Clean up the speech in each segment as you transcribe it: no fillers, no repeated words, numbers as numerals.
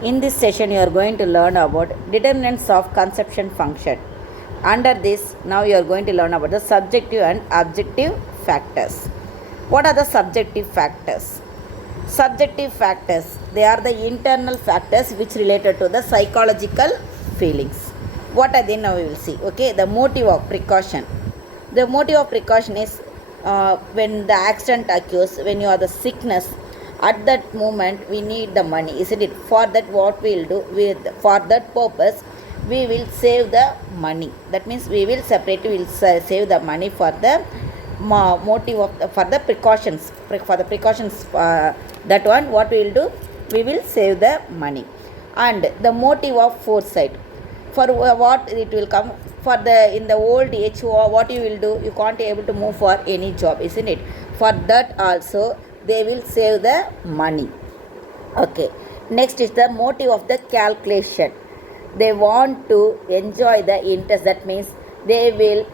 In this session, you are going to learn about determinants of conception function. Under this, now you are going to learn about the subjective and objective factors. What are the subjective factors? Subjective factors, they are the internal factors which related to the psychological feelings. What are they? Now we will see. Okay, the motive of precaution. The motive of precaution is when the accident occurs, when you are the sickness, at that moment we need the money, isn't it? For that, what we will do, for that purpose we will save the money. That means we will separately will save the money for the motive of for the precautions. For the precautions, that one, what we will do, we will save the money. And the motive of foresight, for what it will come for the in the old age, what you will do, you can't be able to move for any job, isn't it? For that also they will save the money. Okay, next is the motive of the calculation. They want to enjoy the interest. That means they will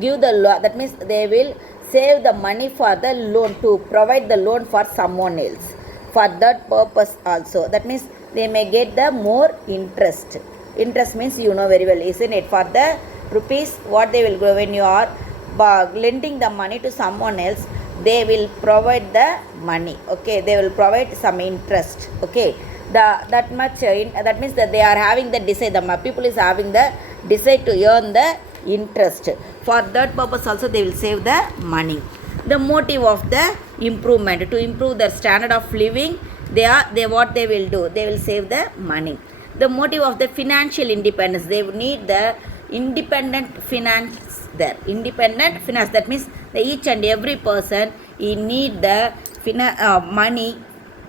give the loan. That means they will save the money for the loan, to provide the loan for someone else. For that purpose also, that means they may get the more interest. Interest means you know very well, isn't it? For the rupees, what they will go when you are lending the money to someone else, they will provide the money. Okay, they will provide some interest. Okay, that much that means that they are having the desire, the people is having the desire to earn the interest. For that purpose also they will save the money. The motive of the improvement, to improve their standard of living, they what they will do, they will save the money. The motive of the financial independence, they need the independent finance there. Independent finance, that means each and every person, he need the money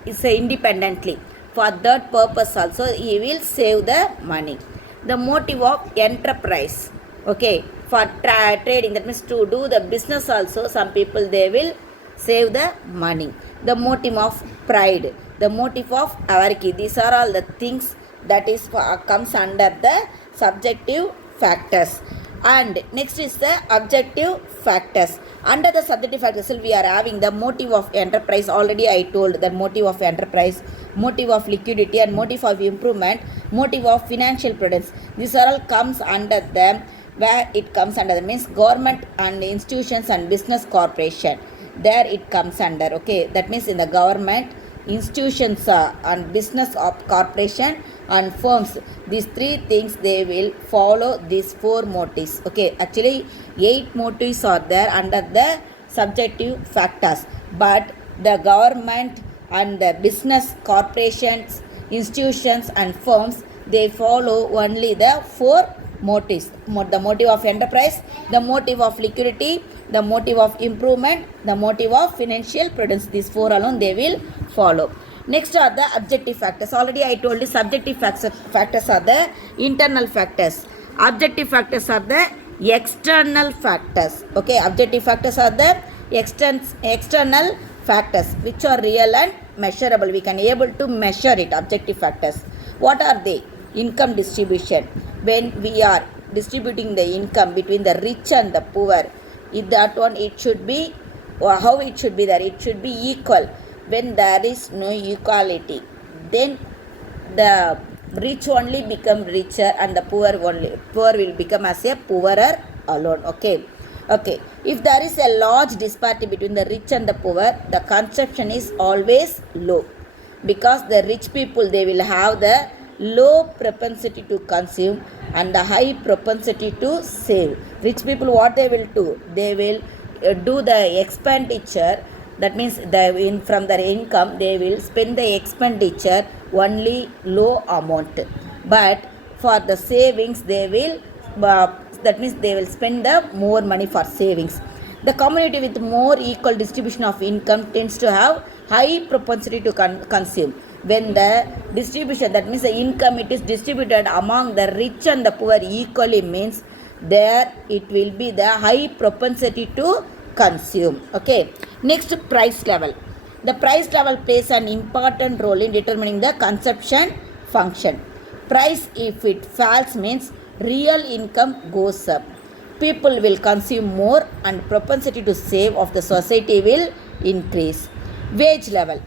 is independently. For that purpose also he will save the money. The motive of enterprise, okay, for trading, that means to do the business also, some people they will save the money. The motive of pride, the motive of hierarchy, these are all the things that is comes under the subjective factors. And next is the objective factors. Under the subjective factors we are having the motive of enterprise. Already I told the motive of enterprise, motive of liquidity, and motive of improvement, motive of financial prudence. These are all comes under them. Where it comes under, that means government and institutions and business corporation, there it comes under. Okay, that means in the government, institutions and business of corporation and firms, these three things they will follow these four motives. Okay, actually 8 motives are there under the subjective factors, but the government and the business corporations, institutions and firms, they follow only the 4 motives. The motive of enterprise, the motive of liquidity, the motive of improvement, the motive of financial prudence. These 4 alone they will follow. Next are the objective factors. Already I told you subjective factors are the internal factors. Objective factors are the external factors. Okay, objective factors are the external factors which are real and measurable. We can able to measure it. Objective factors, what are they? Income distribution, when we are distributing the income between the rich and the poor, if that one, it should be, or how it should be there, it should be equal. When there is no equality, then the rich only become richer and the poor will become as a poorer alone. Okay, if there is a large disparity between the rich and the poor, the consumption is always low, because the rich people, they will have the low propensity to consume and the high propensity to save. Rich people, what they will do, they will do the expenditure, that means from their income they will spend the expenditure only low amount, but for the savings they will that means they will spend the more money for savings. The community with more equal distribution of income tends to have high propensity to consume. When the distribution, that means the income, it is distributed among the rich and the poor equally, means there it will be the high propensity to consume. Okay, next, price level. The price level plays an important role in determining the consumption function. Price, if it falls, means real income goes up, people will consume more and propensity to save of the society will increase. Wage level.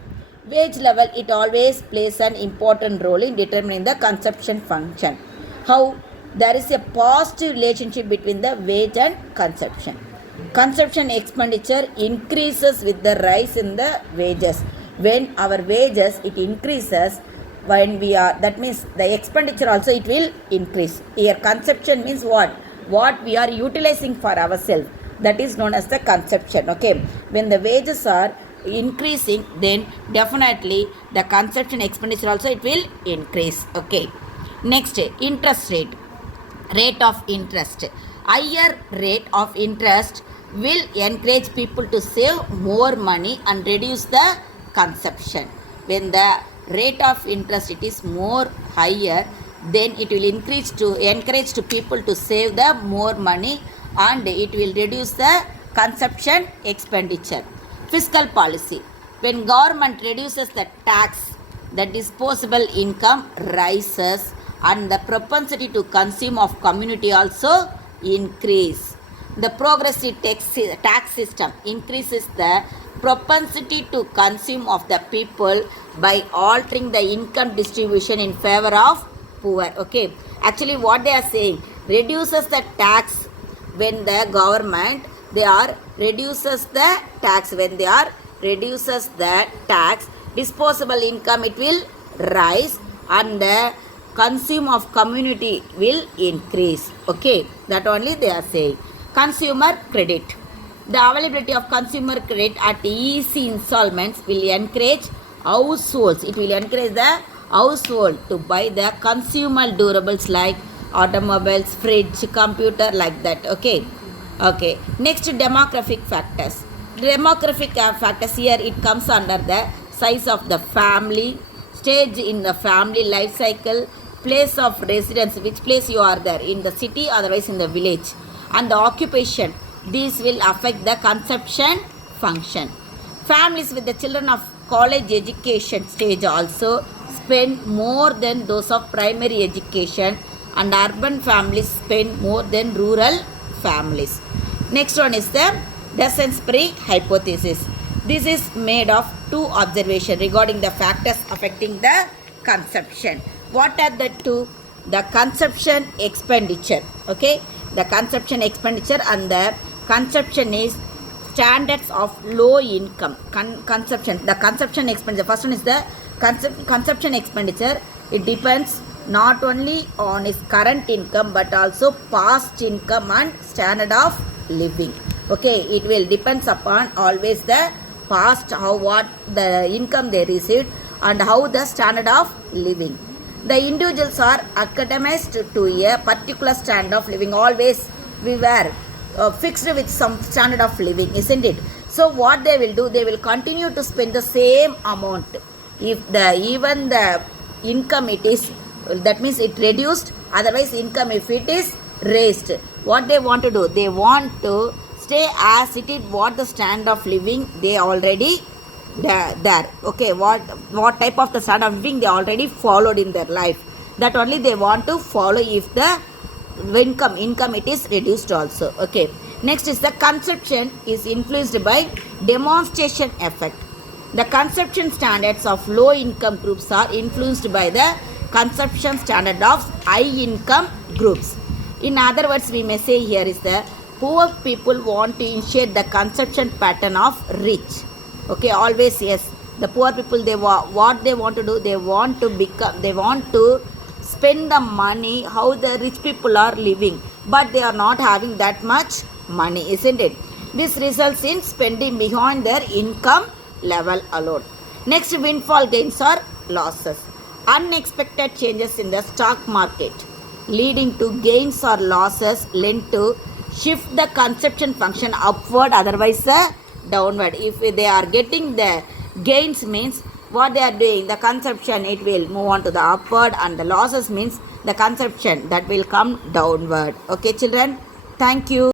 Wage level, it always plays an important role in determining the consumption function. How? There is a positive relationship between the wage and consumption. Consumption expenditure increases with the rise in the wages. When our wages, it increases, when we are, that means the expenditure also it will increase. Here consumption means what we are utilizing for ourselves, that is known as the consumption. Okay, when the wages are increasing, then definitely the consumption expenditure also it will increase. Okay, next, interest rate of interest. Higher rate of interest will encourage people to save more money and reduce the consumption. When the rate of interest it is more higher, then it will encourage to people to save the more money and it will reduce the consumption expenditure. Fiscal policy. When government reduces the tax, the disposable income rises and the propensity to consume of community also increase. The progressive tax system increases the propensity to consume of the people by altering the income distribution in favor of poor. Okay, actually what they are saying, reduces the tax when the government they are reduces the tax, when they are reduces the tax, disposable income it will rise and the consume of community will increase. Okay, that only they are saying. Consumer credit. The availability of consumer credit at easy installments will encourage households. It will encourage the household to buy the consumer durables like automobiles, fridge, computer, like that. Okay. Okay. Next, demographic factors. Demographic factors here it comes under the size of the family, stage in the family life cycle, place of residence, which place you are there, in the city, otherwise in the village, and the occupation. These will affect the consumption function. Families with the children of college education stage also spend more than those of primary education, and urban families spend more than rural families. Next one is the Dunsbury hypothesis. This is made of two observations regarding the factors affecting the consumption. What are the two? The consumption expenditure. Okay, the consumption expenditure and the consumption is standards of low income. Consumption. The consumption expenditure. First one is the consumption expenditure. It depends not only on his current income but also past income and standard of living. Okay, it will depends upon always the past, what the income they received and how the standard of living. The individuals are accustomed to a particular standard of living. Always we were fixed with some standard of living, isn't it? So what they will do, they will continue to spend the same amount. If even the income it is, that means it reduced, otherwise income if it is raised, what they want to do, they want to stay as it is, what the standard of living they already there. Okay, what type of the standard of living they already followed in their life, that only they want to follow if the income it is reduced also. Okay, next is the consumption is influenced by demonstration effect. The consumption standards of low income groups are influenced by the consumption standard of high income groups. In other words, we may say here is the poor people want to initiate the consumption pattern of rich. Okay, always yes, the poor people what they want to do, they want to spend the money how the rich people are living, but they are not having that much money, isn't it? This results in spending behind their income level alone. Next, windfall gains or losses. Unexpected changes in the stock market leading to gains or losses lend to shift the consumption function upward, otherwise downward. If they are getting the gains, means what they are doing, the consumption it will move on to the upward, and the losses means the consumption that will come downward. Okay children, thank you.